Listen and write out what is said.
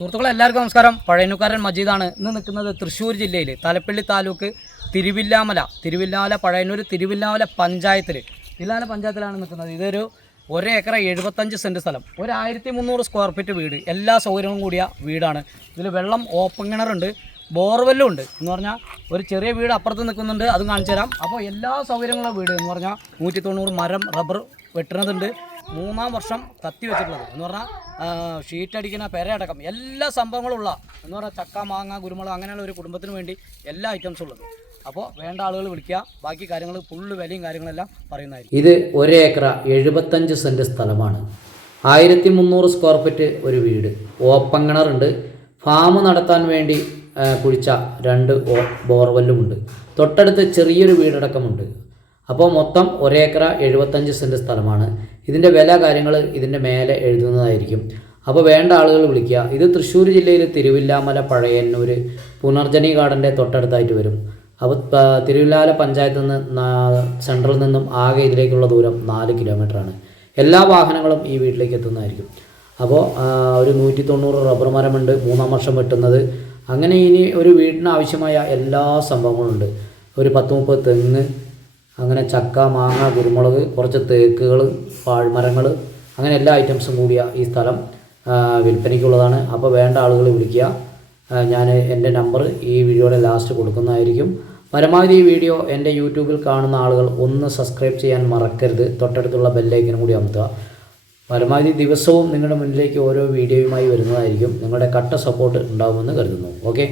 സുഹൃത്തുക്കളെ എല്ലാവർക്കും നമസ്കാരം. പഴയനുകാരൻ മജീദാണ്. ഇന്ന് നിൽക്കുന്നത് തൃശ്ശൂർ ജില്ലയിൽ തലപ്പള്ളി താലൂക്ക് തിരുവില്ലാമല പഴയന്നൂർ തിരുവില്ലാമല പഞ്ചായത്തിലാണ് നിൽക്കുന്നത്. ഇതൊരു 1 ഏക്കർ 75 സെൻറ്റ് സ്ഥലം, 1300 സ്ക്വയർ ഫീറ്റ് വീട്, എല്ലാ സൗകര്യങ്ങളും കൂടിയ വീടാണ്. ഇതിൽ വെള്ളം, ഓപ്പൺ കിണറുണ്ട്, ബോർവെല്ലും ഉണ്ട്. എന്ന് പറഞ്ഞാൽ ഒരു ചെറിയ വീട് അപ്പുറത്ത് നിൽക്കുന്നുണ്ട്, അതും കാണിച്ചു തരാം. അപ്പോൾ എല്ലാ സൗകര്യങ്ങളും വീട് എന്ന് പറഞ്ഞാൽ 190 മരം റബ്ബർ വെട്ടുന്നതുണ്ട്. 3-ാം വർഷം കത്തി വെച്ചിട്ടുള്ളത് എന്ന് പറഞ്ഞാൽ ഷീറ്റ് അടിക്കുന്ന പെരയടക്കം എല്ലാ സംഭവങ്ങളും ഉള്ള എന്ന് പറഞ്ഞാൽ ചക്ക, മാങ്ങ, കുരുമുളക് അങ്ങനെയുള്ള ഒരു കുടുംബത്തിന് വേണ്ടി എല്ലാ ഐറ്റംസും ഉള്ളത്. അപ്പോൾ വേണ്ട ആളുകൾ വിളിക്കുക. ബാക്കി കാര്യങ്ങൾ ഫുള്ള് വിലയും കാര്യങ്ങളെല്ലാം പറയുന്നതായിരിക്കും. ഇത് 1 ഏക്കർ 75 സെൻറ്റ് സ്ഥലമാണ്. 1300 സ്ക്വയർ ഫീറ്റ് ഒരു വീട്, ഓപ്പൺ കിണറുണ്ട്, ഫാം നടത്താൻ വേണ്ടി കുഴിച്ച 2 ബോർവെല്ലുമുണ്ട്, തൊട്ടടുത്ത് ചെറിയൊരു വീടടക്കമുണ്ട്. അപ്പോൾ മൊത്തം 1 ഏക്കർ 75 സെൻറ്റ് സ്ഥലമാണ്. ഇതിൻ്റെ വില കാര്യങ്ങൾ ഇതിൻ്റെ മേലെ എഴുതുന്നതായിരിക്കും. അപ്പോൾ വേണ്ട ആളുകൾ വിളിക്കുക. ഇത് തൃശ്ശൂർ ജില്ലയിൽ തിരുവില്ലാമല പഴയന്നൂർ പുനർജനി ഗാർഡൻ്റെ തൊട്ടടുത്തായിട്ട് വരും. അപ്പോൾ തിരുവില്ലാമല പഞ്ചായത്തിൽ നിന്ന് സെൻട്രൽ നിന്നും ആകെ ഇതിലേക്കുള്ള ദൂരം 4 കിലോമീറ്ററാണ്. എല്ലാ വാഹനങ്ങളും ഈ വീട്ടിലേക്ക് എത്തുന്നതായിരിക്കും. അപ്പോൾ ഒരു 190 റബ്ബർ മരമുണ്ട്, 3-ാം വർഷം വെട്ടുന്നത്. അങ്ങനെ ഇനി ഒരു വീടിന് ആവശ്യമായ എല്ലാ സംഭവങ്ങളുണ്ട്. ഒരു 10-30 തെങ്ങ്, അങ്ങനെ ചക്ക, മാങ്ങ, കുരുമുളക്, കുറച്ച് തേക്കുകൾ, പാഴ്മരങ്ങൾ, അങ്ങനെ എല്ലാ ഐറ്റംസും കൂടിയ ഈ സ്ഥലം വിൽപ്പനയ്ക്കുള്ളതാണ്. അപ്പോൾ വേണ്ട ആളുകൾ വിളിക്കുക. ഞാൻ എൻ്റെ നമ്പർ ഈ വീഡിയോയുടെ ലാസ്റ്റ് കൊടുക്കുന്നതായിരിക്കും. പരമാവധി ഈ വീഡിയോ എൻ്റെ യൂട്യൂബിൽ കാണുന്ന ആളുകൾ ഒന്ന് സബ്സ്ക്രൈബ് ചെയ്യാൻ മറക്കരുത്. തൊട്ടടുത്തുള്ള ബെല്ലൈക്കനും കൂടി അമർത്തുക. പരമാവധി ദിവസവും നിങ്ങളുടെ മുന്നിലേക്ക് ഓരോ വീഡിയോയുമായി വരുന്നതായിരിക്കും. നിങ്ങളുടെ കട്ട സപ്പോർട്ട് ഉണ്ടാകുമെന്ന് കരുതുന്നു. ഓക്കെ.